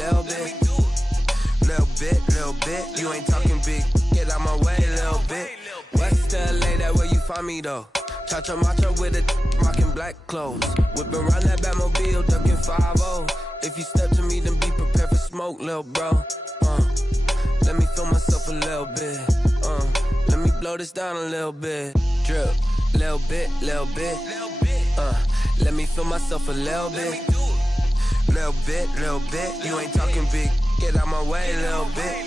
little bit. Little bit. You ain't talking big. Get out my way, little bit. West LA, that where you find me though. Chacha macha with a rockin' black clothes. Whip around that Batmobile, ducking 5-0. If you step to me, then be prepared for smoke, lil' bro. Let me feel myself a little bit. Let me blow this down a little bit. Drip, little bit. Let me feel myself a little bit. Little bit. You ain't talking big. Get out my way, little bit.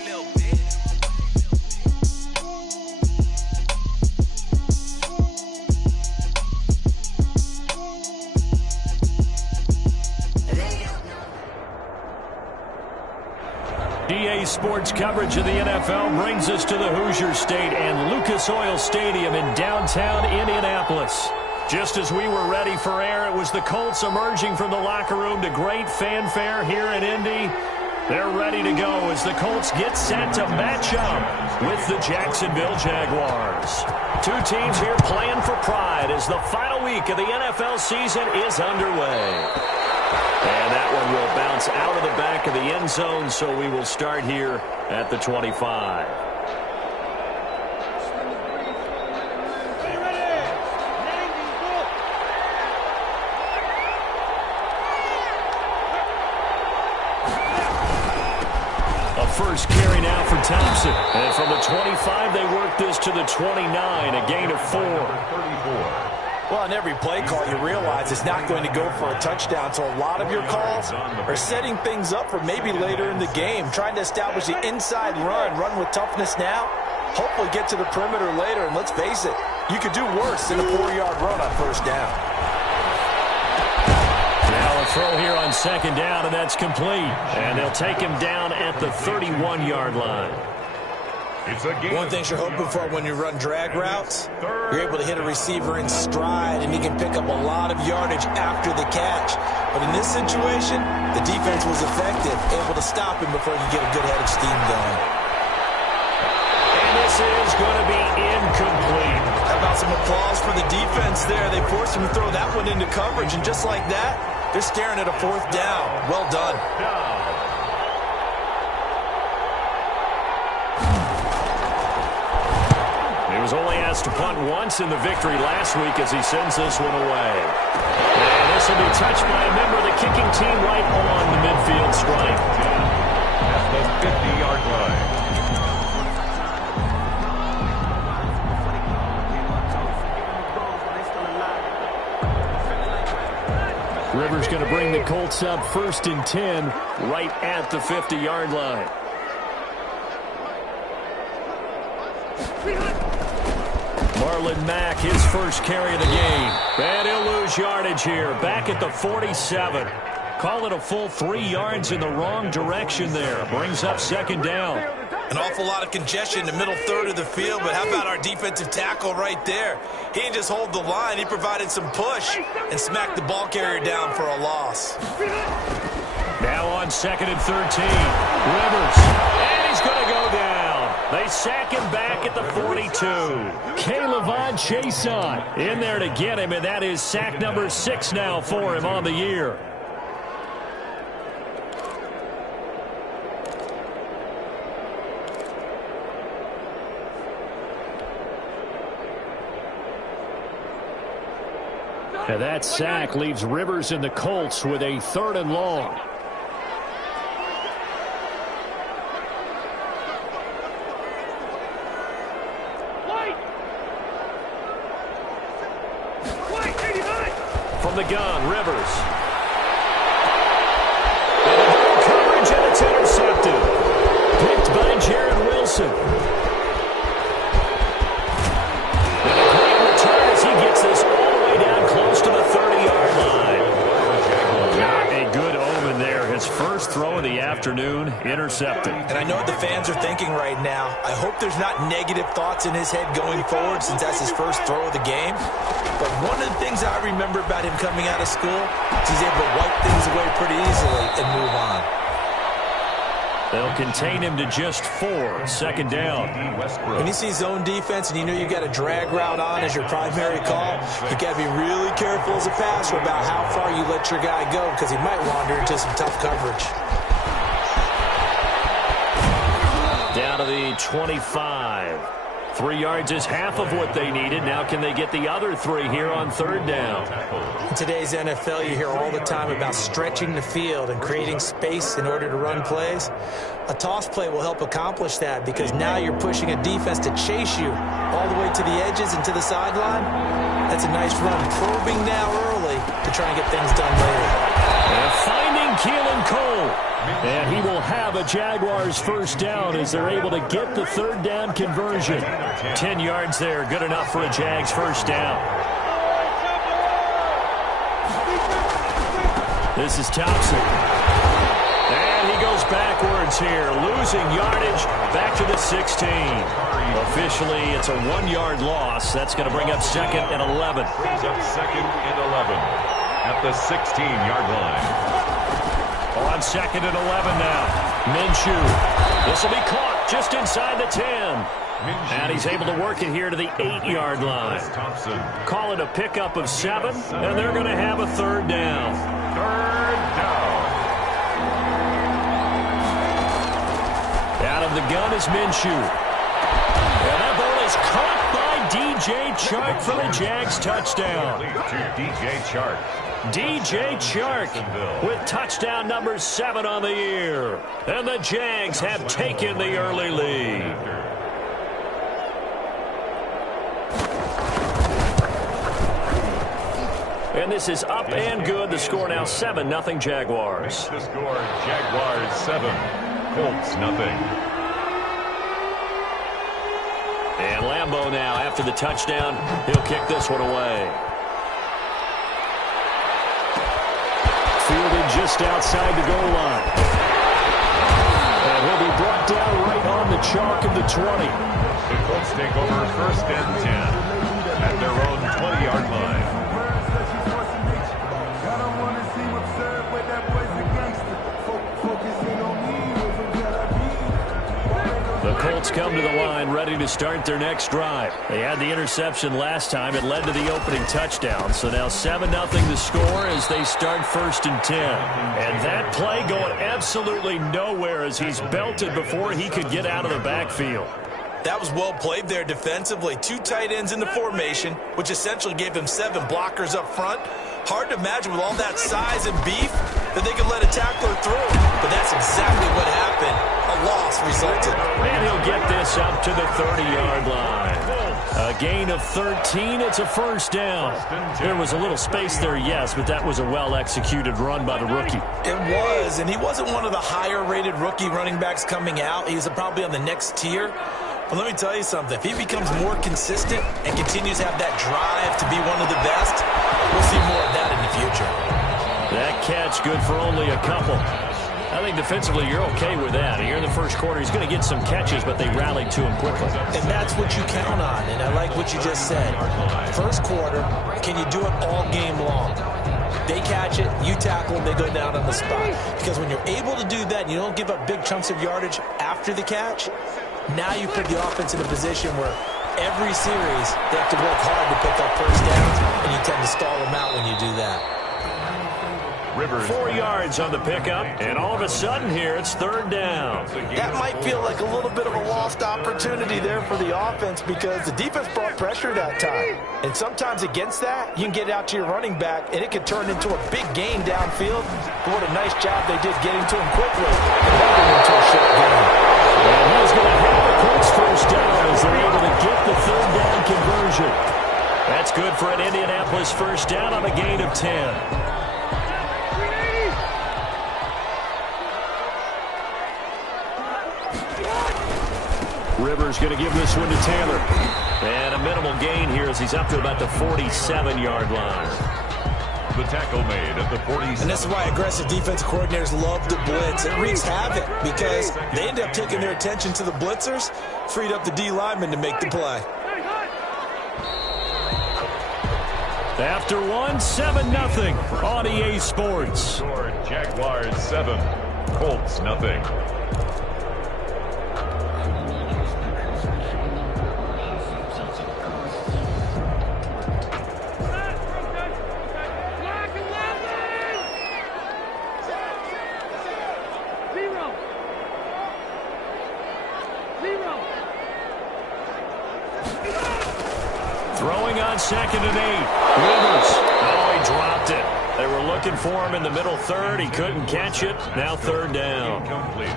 DA Sports coverage of the NFL brings us to the Hoosier State and Lucas Oil Stadium in downtown Indianapolis. Just as we were ready for air, it was the Colts emerging from the locker room to great fanfare here in Indy. They're ready to go as the Colts get set to match up with the Jacksonville Jaguars. Two teams here playing for pride as the final week of the NFL season is underway. And that one will bounce out of the back of the end zone, so we will start here at the 25. A first carry now for Thompson. And from the 25, they work this to the 29, a gain of 4. 34. Well, on every play call, you realize it's not going to go for a touchdown, so a lot of your calls are setting things up for maybe later in the game, trying to establish the inside run with toughness now, hopefully get to the perimeter later, and let's face it, you could do worse than a 4-yard run on first down. Now a throw here on second down, and that's complete. And they'll take him down at the 31-yard line. One thing you're hoping for when you run drag routes, you're able to hit a receiver in stride, and he can pick up a lot of yardage after the catch. But in this situation, the defense was effective, able to stop him before you get a good head of steam going. And this is going to be incomplete. How about some applause for the defense there? They forced him to throw that one into coverage, and just like that, they're staring at a 4th down. Well done. He was only asked to punt once in the victory last week as he sends this one away. And this will be touched by a member of the kicking team right on the midfield stripe. At the 50-yard line. Rivers going to bring the Colts up 1st and 10 right at the 50-yard line. Marlon Mack, his first carry of the game. And he'll lose yardage here. Back at the 47. Call it a full 3 yards in the wrong direction there. Brings up second down. An awful lot of congestion in the middle third of the field, but how about our defensive tackle right there? He didn't just hold the line. He provided some push and smacked the ball carrier down for a loss. Now on 2nd and 13. Rivers. And he's going to go down. They sack him back at the 42. K'Lavon Chaisson in there to get him, and that is sack number 6 now for him on the year. And that sack leaves Rivers and the Colts with a 3rd and long. From the gun, Rivers. And coverage, and it's intercepted. Picked by Jared Wilson. And a great return as he gets this all the way down close to the 30-yard line. Not a good omen there. His first throw of the afternoon intercepted. And I know what the fans are thinking right now. I hope there's not negative thoughts in his head going forward since that's his first throw of the game. But one of the things I remember about him coming out of school is he's able to wipe things away pretty easily and move on. They'll contain him to just 4. Second down. When you see zone defense and you know you got a drag route on as your primary call, you got to be really careful as a passer about how far you let your guy go because he might wander into some tough coverage. Down to the 25. 3 yards is half of what they needed. Now can they get the other 3 here on 3rd down? In today's NFL, you hear all the time about stretching the field and creating space in order to run plays. A toss play will help accomplish that because now you're pushing a defense to chase you all the way to the edges and to the sideline. That's a nice run, probing now early to try and get things done later. And finding Keelan Cole. And he will have a Jaguars first down as they're able to get the 3rd down conversion. 10 yards there, good enough for a Jags first down. This is Thompson. And he goes backwards here, losing yardage back to the 16. Officially, it's a 1-yard loss. That's going to bring up 2nd and 11. Brings up 2nd and 11 at the 16-yard line. On 2nd and 11 now. Minshew. This will be caught just inside the 10. And he's able to work it here to the 8-yard line. Call it a pickup of 7, and they're going to have a 3rd down. 3rd down. Out of the gun is Minshew. And that ball is caught by DJ Chark for the Jags touchdown. To DJ Chark. DJ Chark with touchdown number 7 on the year. And the Jags have taken the early lead. And this is up and good. The score now 7-0 Jaguars. The score, Jaguars 7, Colts nothing. And Lambeau now, after the touchdown, he'll kick this one away. Fielded just outside the goal line. And he'll be brought down right on the chalk of the 20. The Colts take over 1st and 10 at their own 20-yard line. The Colts come to the line ready to start their next drive. They had the interception last time. It led to the opening touchdown. So now 7-0 the score as they start 1st and 10. And that play going absolutely nowhere as he's belted before he could get out of the backfield. That was well played there defensively. 2 tight ends in the formation, which essentially gave him 7 blockers up front. Hard to imagine with all that size and beef that they could let a tackler through. But that's exactly what happened. A loss resulted. And he'll get this up to the 30-yard line. A gain of 13. It's a first down. There was a little space there, yes, but that was a well-executed run by the rookie. It was, and he wasn't one of the higher-rated rookie running backs coming out. He's probably on the next tier. But let me tell you something. If he becomes more consistent and continues to have that drive to be one of the best, we'll see more of that in the future. That catch good for only a couple. I think defensively you're okay with that. Here in the first quarter, he's going to get some catches, but they rallied to him quickly. And that's what you count on, and I like what you just said. First quarter, can you do it all game long? They catch it, you tackle them, they go down on the spot. Because when you're able to do that and you don't give up big chunks of yardage after the catch, now you put the offense in a position where every series they have to work hard to pick up first downs, and you tend to stall them out when you do that. Rivers. 4 yards on the pickup, and all of a sudden here it's 3rd down. That might feel like a little bit of a lost opportunity there for the offense because the defense brought pressure that time. And sometimes against that, you can get out to your running back, and it can turn into a big gain downfield. But what a nice job they did getting to him quickly and holding him to a short gain. And he's going to have the Colts first down as they're able to get the 3rd down conversion. That's good for an Indianapolis first down on a gain of 10. Rivers going to give this one to Taylor. And a minimal gain here as he's up to about the 47-yard line. The tackle made at the 47. And this is why aggressive defensive coordinators love to blitz. It wreaks havoc because they end up taking their attention to the blitzers, freed up the D lineman to make the play. After 7-0 on EA Sports. Jaguars 7, Colts nothing. Throwing on 2nd and 8. Rivers. Oh, he dropped it. They were looking for him in the middle third. He couldn't catch it. Now 3rd down. Incomplete.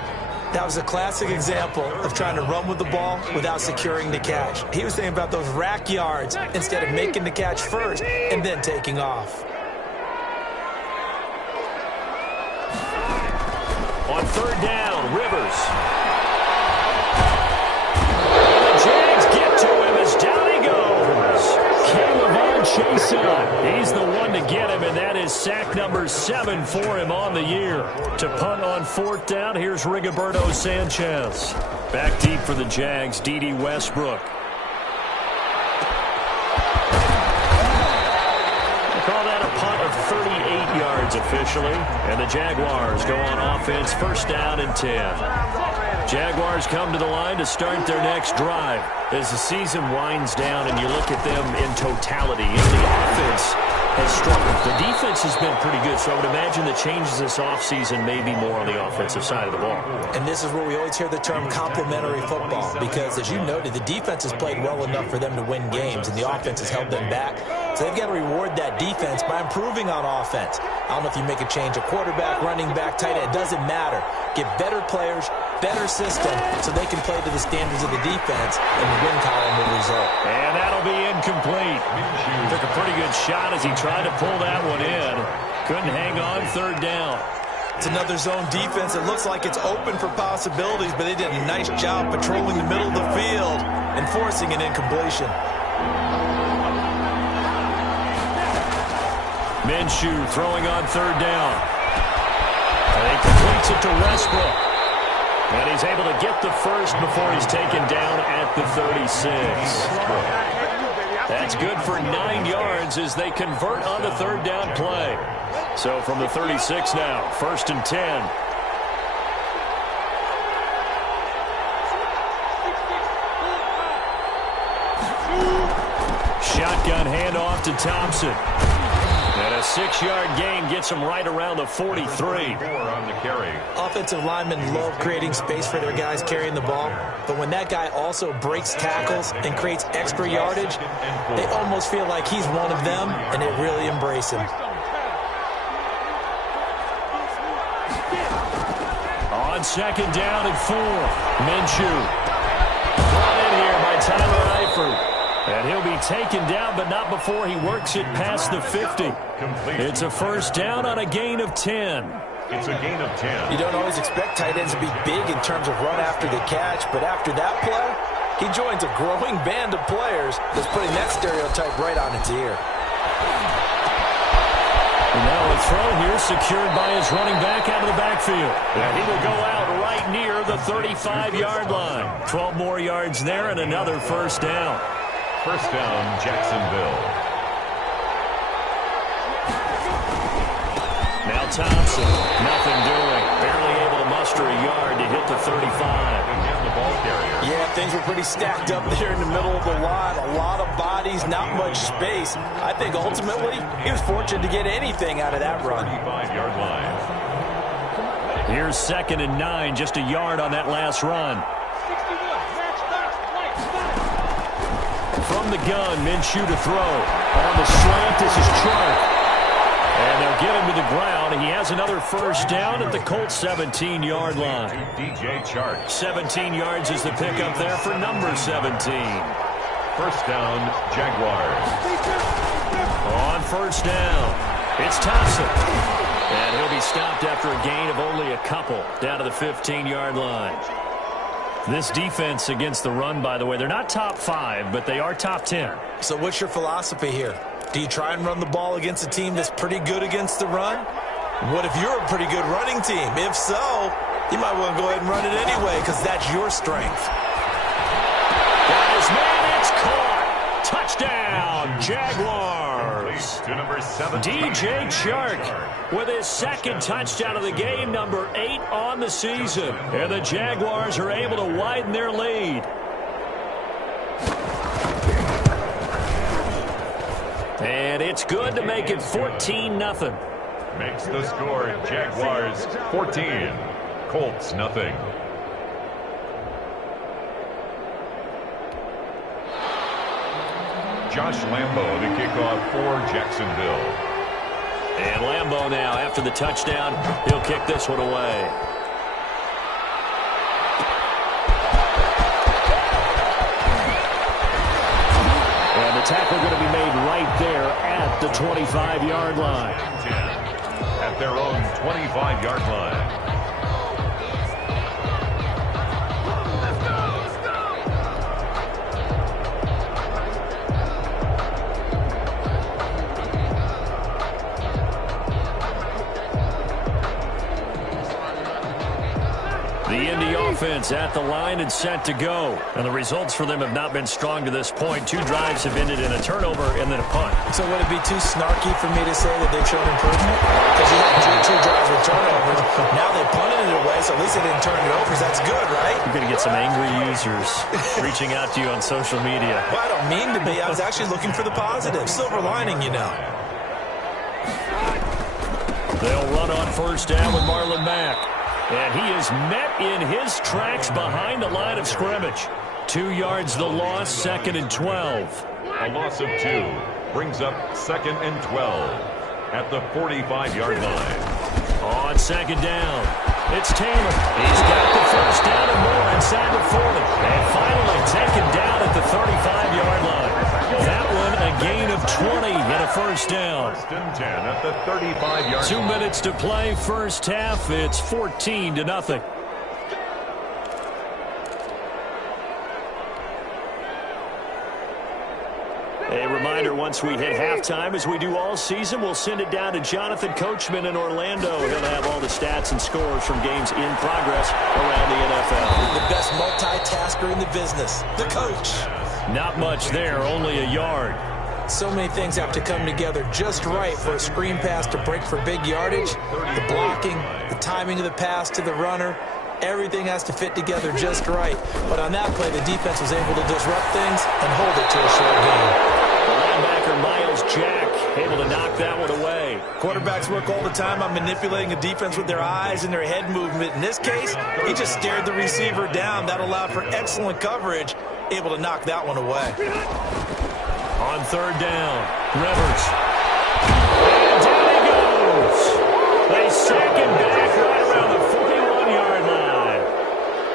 That was a classic example of trying to run with the ball without securing the catch. He was thinking about those rack yards instead of making the catch first and then taking off. On 3rd down, Rivers. The Jags get to him as down he goes. Jason. He's the one to get him, and that is sack number 7 for him on the year. To punt on 4th down, here's Rigoberto Sanchez. Back deep for the Jags, D.D. Westbrook. Call that a punt of 38 yards officially. And the Jaguars go on offense, 1st down and 10. Jaguars come to the line to start their next drive. As the season winds down and you look at them in totality, the offense has struggled. The defense has been pretty good, so I would imagine the changes this offseason may be more on the offensive side of the ball. And this is where we always hear the term complementary football, because as you noted, the defense has played well enough for them to win games, and the offense has held them back. So they've got to reward that defense by improving on offense. I don't know if you make a change at quarterback, running back, tight end. It doesn't matter. Get better players, better system, so they can play to the standards of the defense, and the win column will result. And that'll be incomplete. Took a pretty good shot as he tried to pull that one in. Couldn't hang on, 3rd down. It's another zone defense. It looks like it's open for possibilities, but they did a nice job patrolling the middle of the field and forcing an incompletion. Minshew throwing on 3rd down. And he completes it to Westbrook. And he's able to get the first before he's taken down at the 36. That's good for 9 yards as they convert on the 3rd down play. So from the 36 now, 1st and 10. Shotgun handoff to Thompson. And a 6-yard gain gets him right around the 43. On the carry. Offensive linemen love creating space for their guys carrying the ball, but when that guy also breaks tackles and creates extra yardage, they almost feel like he's one of them, and they really embrace him. On 2nd down and 4, Minshew. Brought in here by Tyler Eifert. And he'll be taken down, but not before he works it past the 50. Complete. It's a 1st down on a gain of 10. It's a gain of 10. You don't always expect tight ends to be big in terms of run after the catch, but after that play, he joins a growing band of players that's putting that stereotype right on its ear. And now a throw here secured by his running back out of the backfield. And he will go out right near the 35-yard line. 12 more yards there and another 1st down. 1st down, Jacksonville. Now Thompson, nothing doing. Barely able to muster a yard to hit the 35. Again, the ball carrier. Yeah, things were pretty stacked up there in the middle of the line. A lot of bodies, not much space. I think ultimately he was fortunate to get anything out of that run. 35-yard line. Here's 2nd and 9, just a yard on that last run. From the gun, Minshew to throw. On the slant, this is Chark. And they'll get him to the ground. He has another 1st down at the Colts 17-yard line. DJ Chark. 17 yards is the pickup there for number 17. 1st down, Jaguars. On 1st down, it's Thompson. And he'll be stopped after a gain of only a couple down to the 15-yard line. This defense against the run, by the way, they're not top 5, but they are top 10. So what's your philosophy here? Do you try and run the ball against a team that's pretty good against the run? What if you're a pretty good running team? If so, you might want to go ahead and run it anyway, because that's your strength. Got his man, it's caught. Touchdown, Jaguars. To number 7. DJ Chark with his 2nd touchdown of the game, number 8 on the season. And the Jaguars are able to widen their lead. And it's good to make it 14-0. Makes the score Jaguars 14. Colts nothing. Josh Lambo to kick off for Jacksonville. And Lambo now, after the touchdown, he'll kick this one away. And the tackle going to be made right there at the 25-yard line. At their own 25-yard line. The Indy offense at the line and set to go. And the results for them have not been strong to this point. 2 drives have ended in a turnover and then a punt. So would it be too snarky for me to say that they've shown improvement? Because you had 2 drives with turnovers. Now they punted it away, so at least they didn't turn it over. So that's good, right? You're going to get some angry users reaching out to you on social media. Well, I don't mean to be. I was actually looking for the positive. Silver lining, you know. They'll run on first down with Marlon Mack. And he is met in his tracks behind the line of scrimmage. 2 yards the loss, 2nd and 12. A loss of 2 brings up 2nd and 12 at the 45-yard line. On 2nd down, it's Taylor. He's got the first down and more inside the 40. And finally taken down at the 35-yard line. That one a gain of 20 and a first down. 1st and 10 at the 35-yard line. 2 minutes to play first half. It's 14-0. A reminder, once we hit halftime, as we do all season, we'll send it down to Jonathan Coachman in Orlando. He'll have all the stats and scores from games in progress around the NFL. The best multitasker in the business, the coach. Not much there, only a yard. So many things have to come together just right for a screen pass to break for big yardage. The blocking, the timing of the pass to the runner, everything has to fit together just right. But on that play, the defense was able to disrupt things and hold it to a short game. Linebacker Miles Jack able to knock that one away. Quarterbacks work all the time on manipulating a defense with their eyes and their head movement. In this case, he just stared the receiver down. That allowed for excellent coverage, able to knock that one away. On 3rd down, Rivers. And down he goes. They sack him back right around the 41-yard line.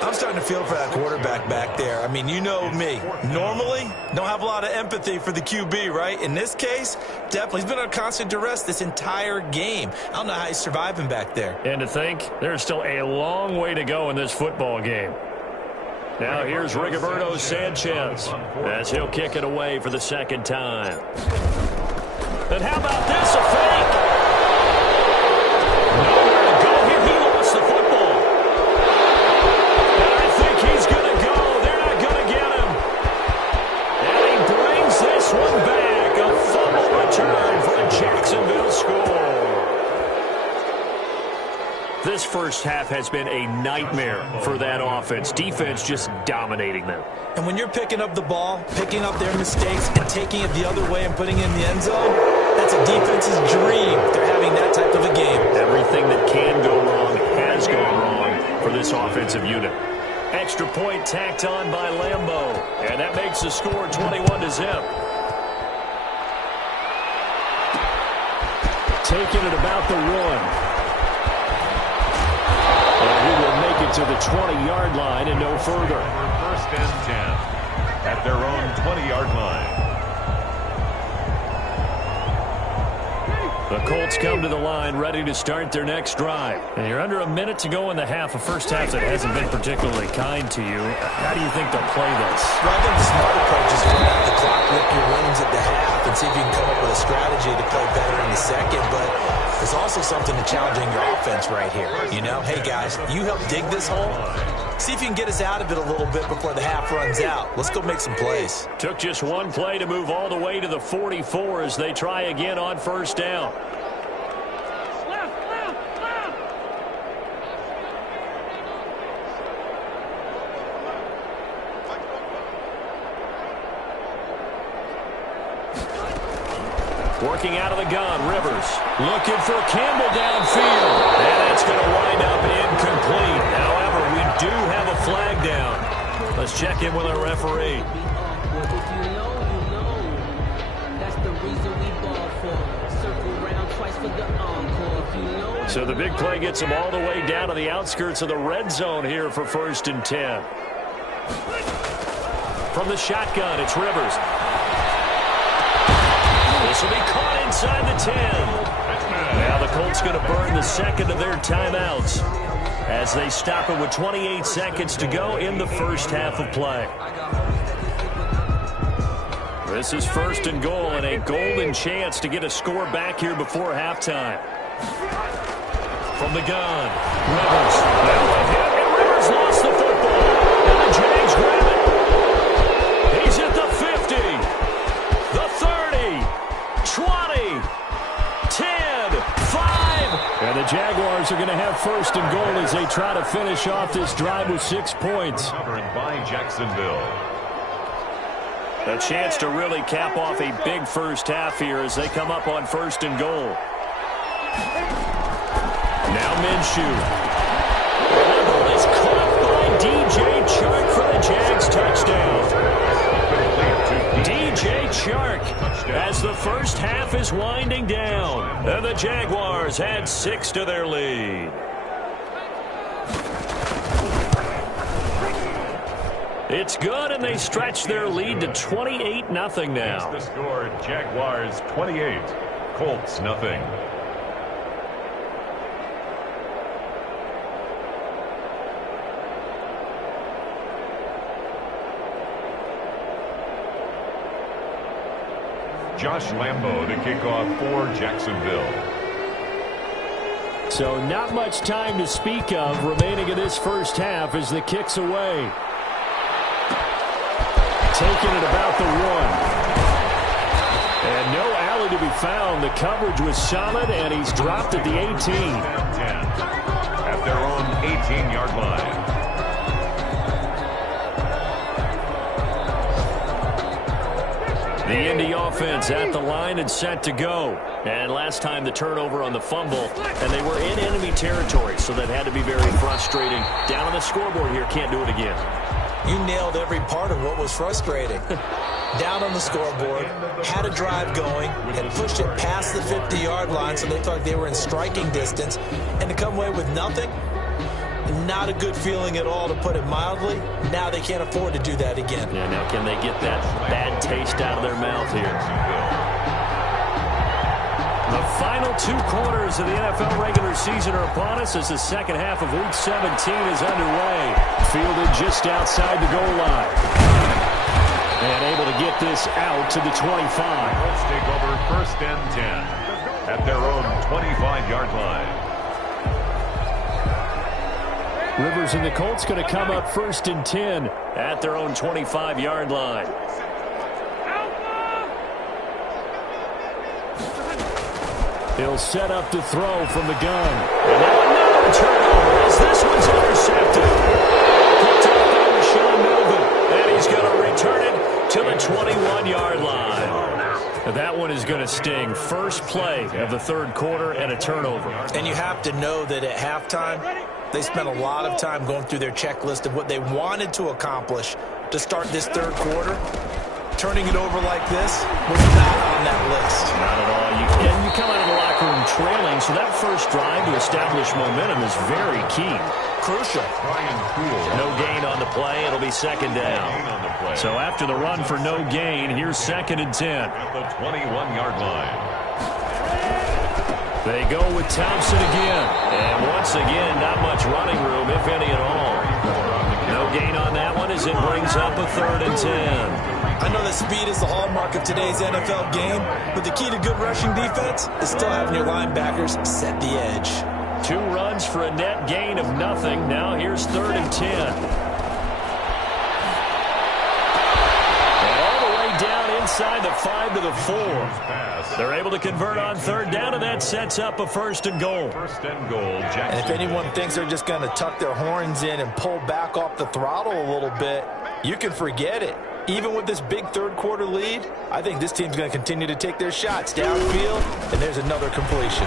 I'm starting to feel for that quarterback back there. I mean, you know me. Normally, don't have a lot of empathy for the QB, right? In this case, definitely. He's been under constant duress this entire game. I don't know how he's surviving back there. And to think, there's still a long way to go in this football game. Now here's Rigoberto Sanchez as he'll kick it away for the 2nd time. And how about this, a fake? Nowhere to go here. He lost the football. And I think he's going to go. They're not going to get him. And he brings this one back. A fumble return for a Jacksonville score. This first half has been a nightmare for that offense. Defense just dominating them. And when you're picking up the ball, picking up their mistakes, and taking it the other way and putting it in the end zone, that's a defense's dream. They're having that type of a game. Everything that can go wrong has gone wrong for this offensive unit. Extra point tacked on by Lambo. And that makes the score 21-0. Taking it about the 1. And he will make it to the 20-yard line and no further. 1st and 10 at their own 20-yard line. The Colts come to the line ready to start their next drive. And you're under a minute to go in the half. A first half that hasn't been particularly kind to you. How do you think they'll play this? Well, I think the smart approach is to run out the clock, rip your wins at the half, and see if you can come up with a strategy to play better in the second. But there's also something to challenging your offense right here. You know, hey, guys, you help dig this hole. See if you can get us out of it a little bit before the half runs out. Let's go make some plays. Took just one play to move all the way to the 44 as they try again on first down. Working out of the gun, Rivers looking for Campbell downfield. And that's going to wind up incomplete. However, we do have a flag down. Let's check in with our referee. So the big play gets them all the way down to the outskirts of the red zone here for 1st and 10. From the shotgun, it's Rivers. This will be caught inside the 10. Now the Colts going to burn the second of their timeouts as they stop it with 28 seconds to go in the first half of play. This is 1st and goal and a golden chance to get a score back here before halftime. From the gun, Rivers. And Rivers lost the football. And the Jags grab it. He's at the 50, the 30, 20, 10, 5. And the Jaguars are going to have 1st and goal as they try to finish off this drive with 6 points. Covered by Jacksonville. A chance to really cap off a big first half here as they come up on 1st and goal. Now Minshew. The ball is caught by DJ Chark for the Jags touchdown. DJ Chark as the first half is winding down. And the Jaguars add 6 to their lead. It's good, and they stretch their lead to 28-0 now. The score, Jaguars 28, Colts 0. Josh Lambo to kick off for Jacksonville. So not much time to speak of remaining in this first half as the kick's away. Taking it about the 1. And no alley to be found. The coverage was solid, and he's dropped at the 18. 10 at their own 18-yard line. The Indy offense at the line and set to go. And last time the turnover on the fumble, and they were in enemy territory, so that had to be very frustrating. Down on the scoreboard here, can't do it again. You nailed every part of what was frustrating. Down on the scoreboard, had a drive going, had pushed it past the 50-yard line, so they thought they were in striking distance, and to come away with nothing, not a good feeling at all, to put it mildly. Now they can't afford to do that again. Yeah, now can they get that bad taste out of their mouth here? The final 2 quarters of the NFL regular season are upon us as the second half of Week 17 is underway. Fielded just outside the goal line. And able to get this out to the 25. Let's take over 1st and 10 at their own 25-yard line. Rivers and the Colts going to come up 1st and 10 at their own 25-yard line. He'll set up to throw from the gun. And now another turnover as this one's intercepted. Picked up by Rashawn Melvin. And he's going to return it to the 21-yard line. That one is going to sting. First play of the 3rd quarter and a turnover. And you have to know that at halftime, they spent a lot of time going through their checklist of what they wanted to accomplish to start this 3rd quarter. Turning it over like this was not on that list. Not at all. You come out of the locker room trailing, so that first drive to establish momentum is very key. Crucial. No gain on the play. It'll be 2nd down. So after the run for no gain, here's 2nd and 10. At the 21-yard line. They go with Thompson again. And once again, not much running room, if any at all. No gain on that one as it brings up a 3rd and 10. I know that speed is the hallmark of today's NFL game, but the key to good rushing defense is still having your linebackers set the edge. 2 runs for a net gain of nothing. Now here's 3rd and 10. And all the way down inside the 5 to the 4. They're able to convert on 3rd down, and that sets up a 1st and goal. 1st and goal, Jackson. And if anyone thinks they're just going to tuck their horns in and pull back off the throttle a little bit, you can forget it. Even with this big 3rd quarter lead, I think this team's going to continue to take their shots downfield, and there's another completion.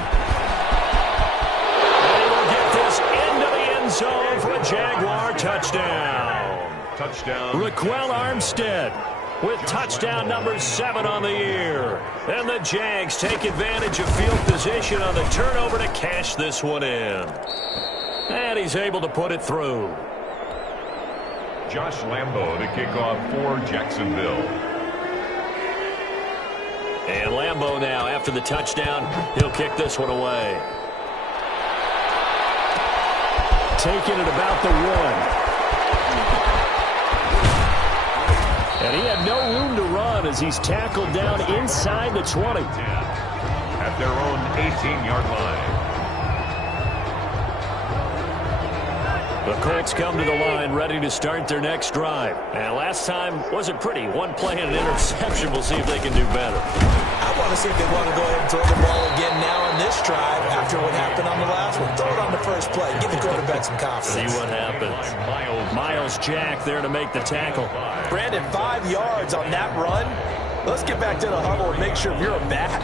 And he will get this into the end zone for a Jaguar touchdown. Touchdown. Raquel Armstead with touchdown number 7 on the year. And the Jags take advantage of field position on the turnover to cash this one in. And he's able to put it through. Josh Lambo to kick off for Jacksonville. And Lambo now, after the touchdown, he'll kick this one away. Taking it about the 1. And he had no room to run as he's tackled down inside the 20. At their own 18-yard line. The Colts come to the line ready to start their next drive. And last time wasn't pretty. One play and an interception. We'll see if they can do better. I want to see if they want to go ahead and throw the ball again now on this drive after what happened on the last one. Throw it on the first play. Give the quarterback some confidence. See what happens. Miles Jack there to make the tackle. Brandon, 5 yards on that run. Let's get back to the huddle and make sure if you're a back,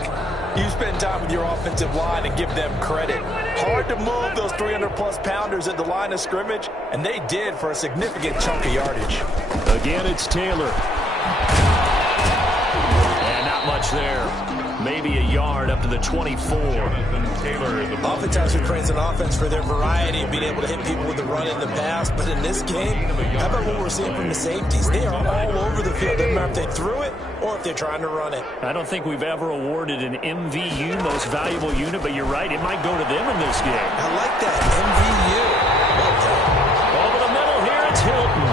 you spend time with your offensive line and give them credit. Hard to move those 300-plus pounders at the line of scrimmage, and they did for a significant chunk of yardage. Again, it's Taylor. And not much there. Maybe a yard up to the 24. Oftentimes we praise an offense for their variety of being able to hit people with the run and the pass, but in this game, how about what we're seeing from the safeties? They are all over the field. Doesn't matter if they threw it or if they're trying to run it. I don't think we've ever awarded an MVU, most valuable unit, but you're right, it might go to them in this game. I like that, MVU. Well done. Over the middle here, it's Hilton.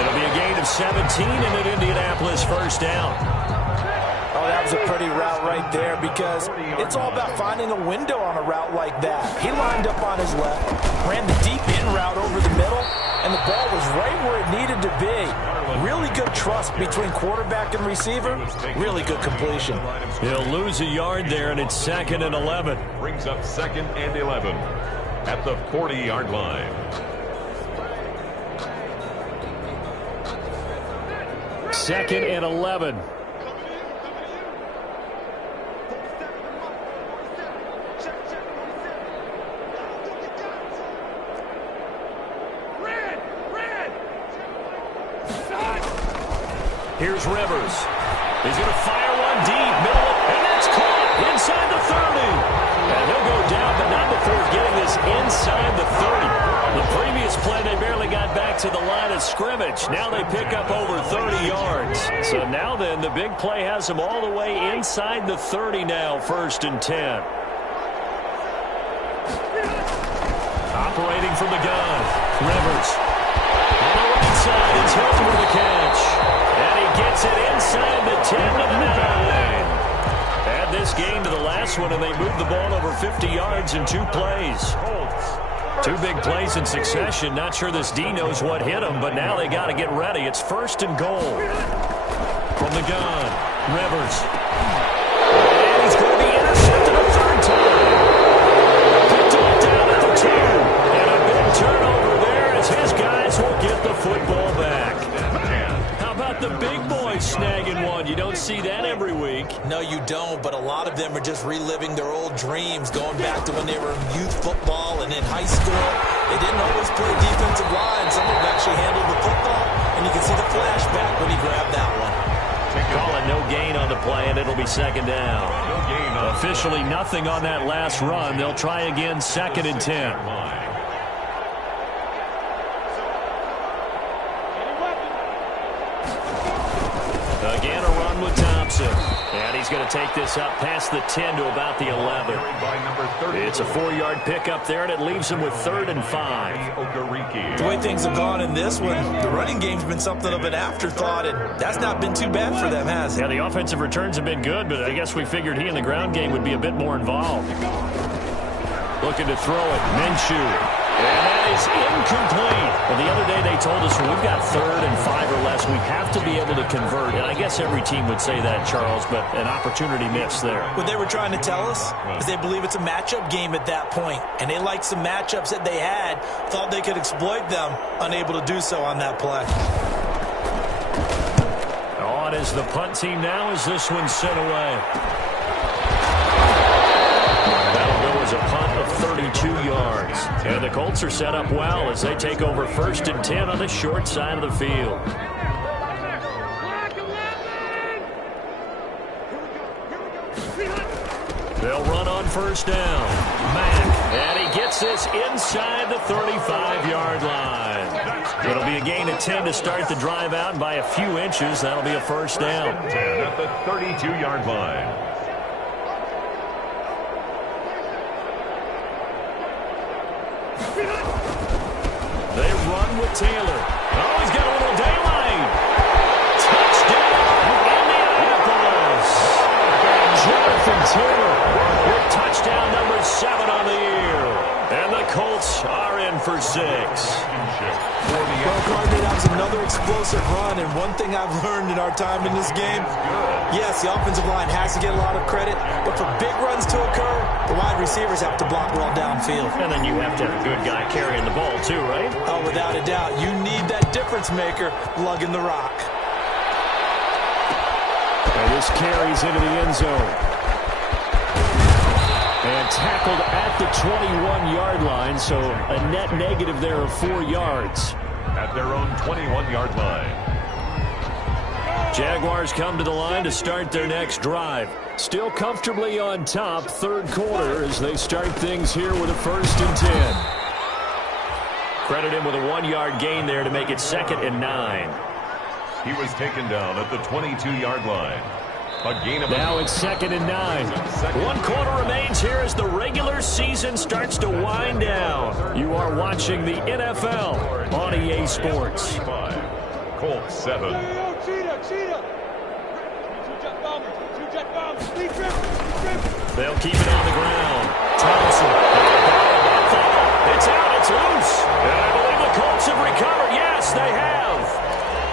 It'll be a gain of 17 and an Indianapolis first down. Oh, that was a pretty route right there because it's all about finding a window on a route like that. He lined up on his left, ran the deep in route over the middle, and the ball was right where it needed to be. Really good trust between quarterback and receiver. Really good completion. He'll lose a yard there, and it's 2nd and 11. Brings up 2nd and 11 at the 40-yard line. 2nd and 11. Here's Rivers. He's going to fire one deep, middle, and that's caught inside the 30. And he'll go down, but not before getting this inside the 30. The previous play, they barely got back to the line of scrimmage. Now they pick up over 30 yards. So now then, the big play has them all the way inside the 30 now, 1st and 10. Operating from the gun, Rivers. On the right side, it's Hilton with the catch. And he gets it inside the 10 to the 9. Add this gain to the last one, and they move the ball over 50 yards in 2 plays. 2 big plays in succession. Not sure this D knows what hit him, but now they got to get ready. It's 1st and goal. From the gun, Rivers. And he's going to be intercepted a 3rd time. Picked up down at the 2. And a big turnover there as his guys will get the football back. The big boys snagging one. You don't see that every week. No, you don't, but a lot of them are just reliving their old dreams, going back to when they were in youth football and in high school. They didn't always play defensive line. Some of them actually handled the football, and you can see the flashback when he grabbed that one. Calling no gain on the play, and it'll be 2nd down. No gain on Officially nothing on that last run. They'll try again, 2nd and 10. Again, a run with Thompson. And he's going to take this up past the 10 to about the 11. It's a 4-yard pickup there, and it leaves him with 3rd and 5. The way things have gone in this one, the running game's been something of an afterthought, and that's not been too bad for them, has it? Yeah, the offensive returns have been good, but I guess we figured he in the ground game would be a bit more involved. Looking to throw it, Minshew. And that is incomplete. Well, the other day they told us when we've got 3rd and 5 or less, we have to be able to convert. And I guess every team would say that, Charles, but an opportunity missed there. What they were trying to tell us is they believe it's a matchup game at that point. And they liked some matchups that they had, thought they could exploit them, unable to do so on that play. On is the punt team now as this one's sent away. That'll go as a punt of 32 yards. And the Colts are set up well as they take over 1st and 10 on the short side of the field. They'll run on first down. Mack, and he gets this inside the 35-yard line. It'll be a gain of 10 to start the drive out, and by a few inches, that'll be a first down. 10 at the 32-yard line. They run with Taylor. Oh, he's got a little daylight. Touchdown, Indianapolis. Jonathan Taylor with touchdown number 7 on the year. And the Colts are in for 6. Well, Gardner, that was another explosive run, and one thing I've learned in our time in this game, yes, the offensive line has to get a lot of credit, but for big runs to occur, the wide receivers have to block well downfield. And then you have to have a good guy carrying the ball too, right? Oh, without a doubt. You need that difference maker lugging the rock. And this carries into the end zone. And tackled at the 21-yard line, so a net negative there of 4 yards. At their own 21-yard line. Jaguars come to the line to start their next drive. Still comfortably on top, third quarter, as they start things here with a 1st and 10. Credit him with a 1-yard gain there to make it 2nd and 9. He was taken down at the 22-yard line. A gain of now it's 2nd and 9. 1 quarter remains here as the regular season starts to wind down. You are watching the NFL on EA Sports. Colts 7. They'll keep it on the ground. Thompson. It's out. It's loose. And I believe the Colts have recovered. Yes, they have.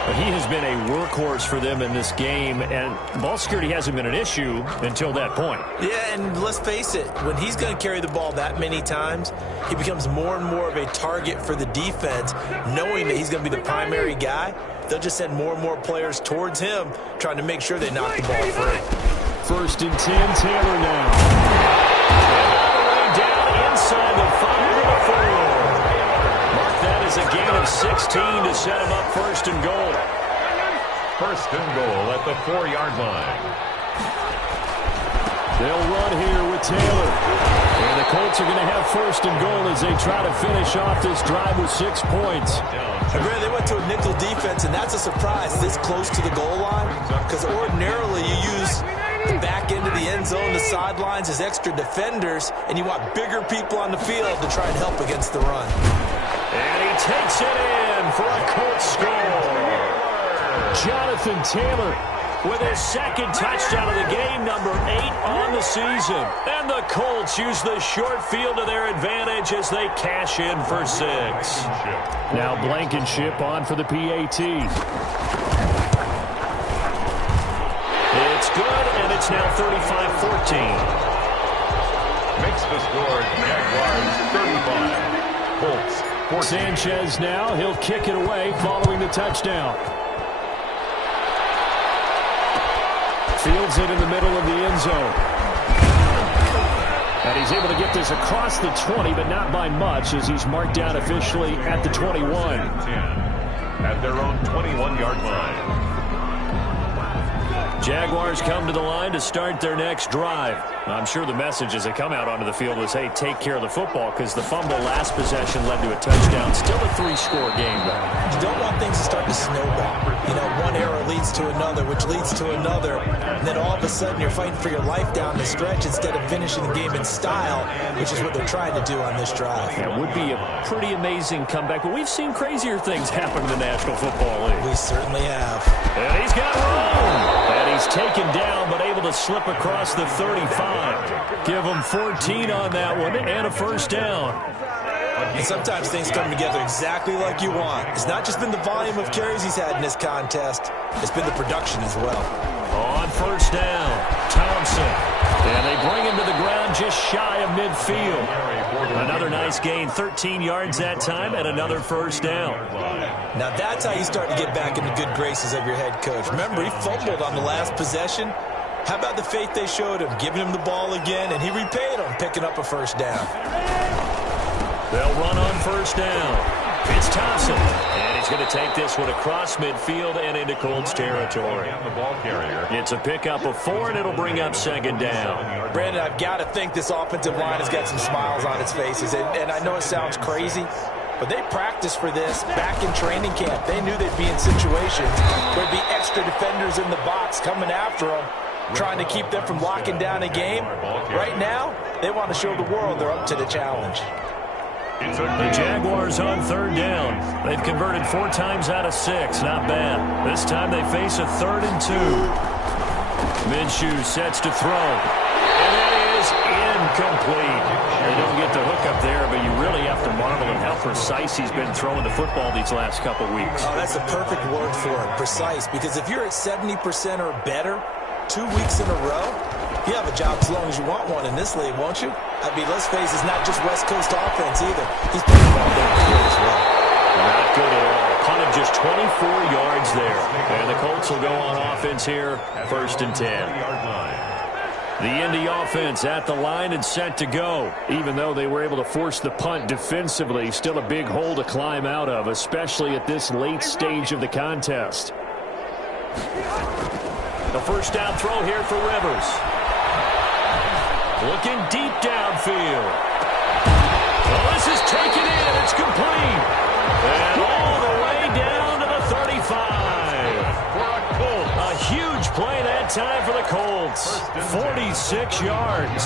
But he has been a workhorse for them in this game, and ball security hasn't been an issue until that point. Yeah, and let's face it, when he's going to carry the ball that many times, he becomes more and more of a target for the defense, knowing that he's going to be the primary guy. They'll just send more and more players towards him, trying to make sure they knock the ball free. 1st and 10, Taylor now. And all the way down inside the 5 to the 4. Mark that as a gain of 16 to set him up 1st and goal. 1st and goal at the 4-yard line. They'll run here with Taylor. And the Colts are going to have 1st and goal as they try to finish off this drive with 6 points. They went to a nickel defense, and that's a surprise this close to the goal line, because ordinarily you use the back end of the end zone, the sidelines as extra defenders, and you want bigger people on the field to try and help against the run. And he takes it in for a Colts score. Jonathan Taylor with his 2nd touchdown of the game, number 8 on the season. And the Colts use the short field to their advantage as they cash in for 6. Now Blankenship on for the PAT. It's good, and it's now 35-14. Makes the score Jaguars 35. Colts 14. Sanchez now, he'll kick it away following the touchdown. Fields it in the middle of the end zone. And he's able to get this across the 20, but not by much, as he's marked down officially at the 21. 10 at their own 21-yard line. Jaguars come to the line to start their next drive. I'm sure the message as they come out onto the field was, hey, take care of the football, because the fumble last possession led to a touchdown. Still a 3-score game, though. You don't want things to start to snowball. You know, one error leads to another, which leads to another, and then all of a sudden you're fighting for your life down the stretch instead of finishing the game in style, which is what they're trying to do on this drive. It would be a pretty amazing comeback, but we've seen crazier things happen in the National Football League. We certainly have. And he's got room. And he's taken down, but able to slip across the 35. Give him 14 on that one and a 1st down. And sometimes things come together exactly like you want. It's not just been the volume of carries he's had in this contest. It's been the production as well. On 1st down, Thompson. And they bring him to the ground just shy of midfield. Another nice gain, 13 yards that time, and another 1st down. Now that's how you start to get back in the good graces of your head coach. Remember, he fumbled on the last possession. How about the faith they showed him, giving him the ball again, and he repaid them, picking up a 1st down. They'll run on 1st down. It's Thompson, and he's going to take this one across midfield and into Colts territory. The ball carrier. It's a pickup of 4, and it'll bring up second down. Brandon, I've got to think this offensive line has got some smiles on its faces. And I know it sounds crazy, but they practiced for this back in training camp. They knew they'd be in situations where there'd be extra defenders in the box coming after them, trying to keep them from locking down a game. Right now, they want to show the world they're up to the challenge. The Jaguars on third down. They've converted 4 times out of 6. Not bad. This time they face a 3rd and 2. Minshew sets to throw. And that is incomplete. They don't get the hook up there, but you really have to marvel at how precise he's been throwing the football these last couple weeks. Oh, that's a perfect word for it, precise, because if you're at 70% or better 2 weeks in a row, you have a job as long as you want one in this league, won't you? I mean, let's face it, it's not just West Coast offense either. He's putting the ball down the field as well. Not good at all. Punt of just 24 yards there. And the Colts will go on offense here, 1st and 10. The Indy offense at the line and set to go. Even though they were able to force the punt defensively, still a big hole to climb out of, especially at this late stage of the contest. The first down throw here for Rivers. Looking deep downfield. Well, this is taken in. It's complete. And all the way down to the 35. A huge play that time for the Colts. 46 yards.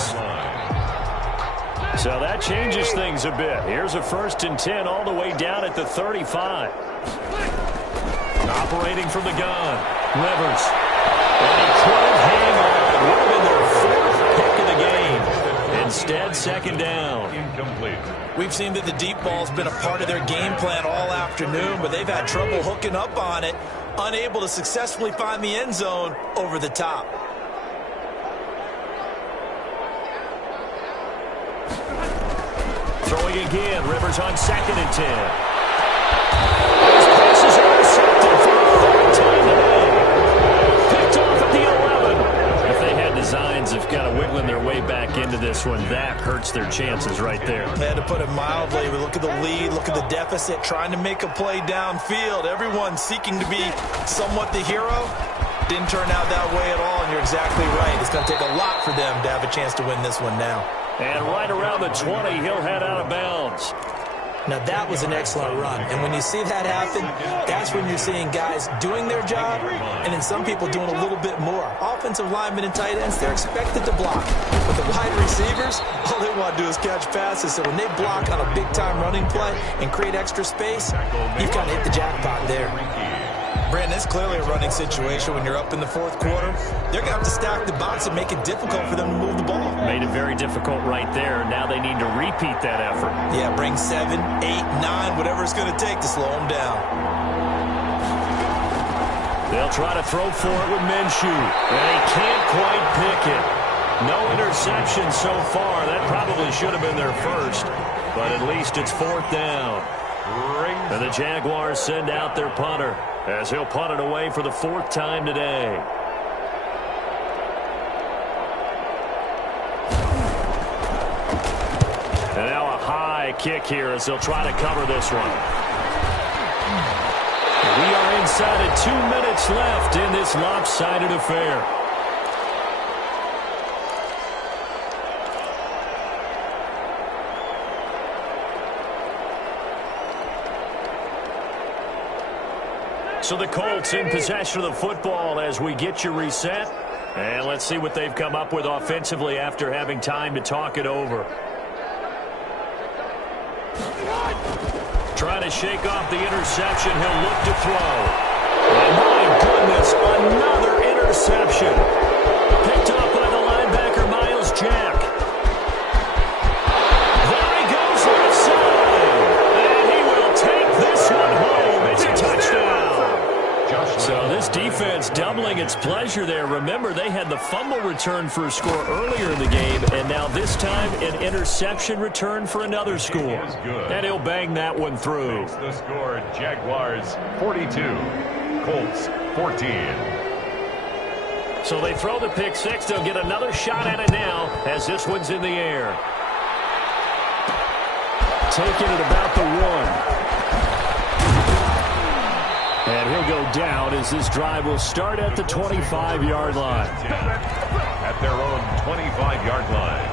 So that changes things a bit. Here's a 1st and 10 all the way down at the 35. Operating from the gun. Rivers. And he couldn't hang on. Would have been their 4th pick of the game. Instead, 2nd down. Incomplete. We've seen that the deep ball's been a part of their game plan all afternoon, but they've had trouble hooking up on it, unable to successfully find the end zone over the top. Throwing again. Rivers on 2nd and 10. His passes are intercepted for the 3rd time today. Picked off at the 11. If they had designs of kind of wiggling their way back into this one, that hurts their chances right there. They had to put it mildly. We look at the lead, look at the deficit, trying to make a play downfield. Everyone seeking to be somewhat the hero. Didn't turn out that way at all, and you're exactly right. It's going to take a lot for them to have a chance to win this one now. And right around the 20, he'll head out of bounds. Now, that was an excellent run. And when you see that happen, that's when you're seeing guys doing their job and then some people doing a little bit more. Offensive linemen and tight ends, they're expected to block. But the wide receivers, all they want to do is catch passes. So when they block on a big-time running play and create extra space, you've kind of hit the jackpot there. Brandon, it's clearly a running situation when you're up in the 4th quarter. They're going to have to stack the box and make it difficult for them to move the ball. Made it very difficult right there. Now they need to repeat that effort. Yeah, bring 7, 8, 9, whatever it's going to take to slow them down. They'll try to throw for it with Minshew. And he can't quite pick it. No interception so far. That probably should have been their first. But at least it's 4th down. And the Jaguars send out their punter as he'll punt it away for the 4th time today. And now a high kick here as they'll try to cover this one. We are inside of 2 minutes left in this lopsided affair. So the Colts in possession of the football as we get you reset. And let's see what they've come up with offensively after having time to talk it over. Trying to shake off the interception. He'll look to throw. And my goodness, another interception. Picked up by the linebacker, Miles Jack. There he goes left side. And he will take this one home. It's a touchdown. So this defense doubling its pleasure there. Remember, they had the fumble return for a score earlier in the game, and now this time an interception return for another score. And he'll bang that one through. The score, Jaguars 42, Colts 14. So they throw the pick six. They'll get another shot at it now as this one's in the air. Taking it about the 1. And he'll go down as this drive will start at the 25-yard line. At their own 25-yard line.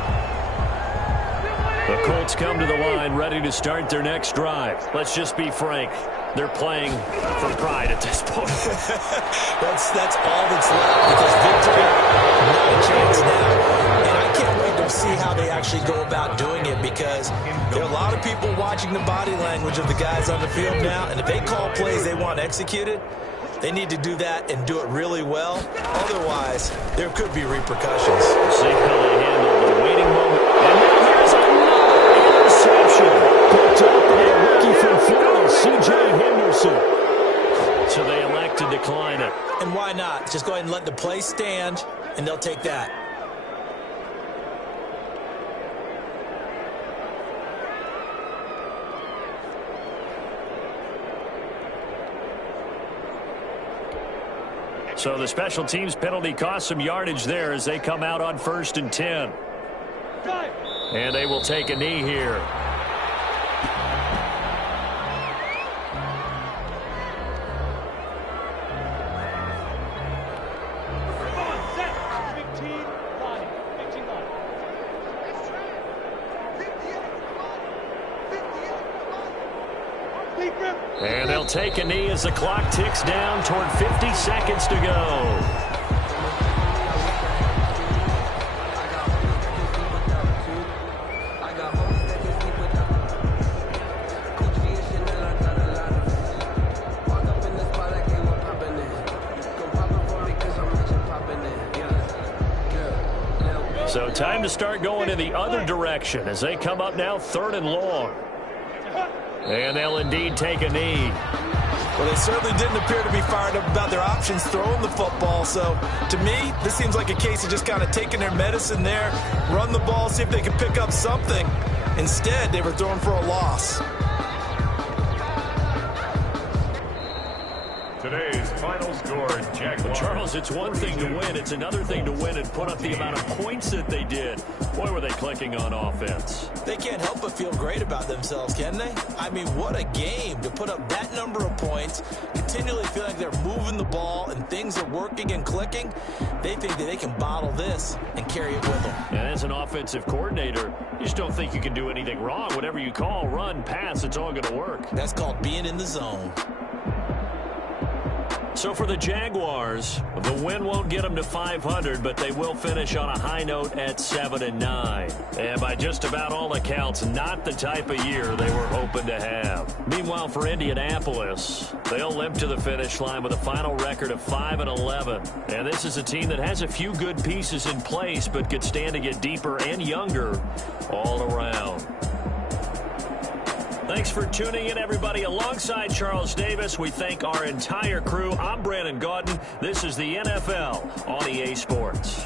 The Colts come to the line ready to start their next drive. Let's just be frank. They're playing for pride at this point. that's all that's left, because victory, not a chance now. And I can't wait to see how they actually go about doing it, because there are a lot of people watching the body language of the guys on the field now, and if they call plays they want executed, they need to do that and do it really well. Otherwise, there could be repercussions. We'll see how they handle the waiting moment. And now here's another interception. Picked up by a rookie from Florida, C.J. Henderson. So they elect to decline it. And why not? Just go ahead and let the play stand, and they'll take that. So the special teams penalty cost some yardage there as they come out on 1st and 10. And they will take a knee here. And they'll take a knee as the clock ticks down toward 50 seconds to go. So time to start going in the other direction as they come up now 3rd and long. And they'll indeed take a knee. Well, they certainly didn't appear to be fired up about their options throwing the football. So, to me, this seems like a case of just kind of taking their medicine there, run the ball, see if they can pick up something. Instead, they were throwing for a loss. Today's final score, Jaguars. Charles, it's one thing to win. It's another thing to win and put up the amount of points that they did. Boy, were they clicking on offense. They can't help but feel great about themselves, can they? I mean, what a game to put up that number of points, continually feel like they're moving the ball and things are working and clicking. They think that they can bottle this and carry it with them. And as an offensive coordinator, you just don't think you can do anything wrong. Whatever you call, run, pass, it's all going to work. That's called being in the zone. So for the Jaguars, the win won't get them to 500, but they will finish on a high note at 7-9. And by just about all accounts, not the type of year they were hoping to have. Meanwhile, for Indianapolis, they'll limp to the finish line with a final record of 5-11. And this is a team that has a few good pieces in place, but could stand to get deeper and younger all around. Thanks for tuning in, everybody. Alongside Charles Davis, we thank our entire crew. I'm Brandon Gaudin. This is the NFL on EA Sports.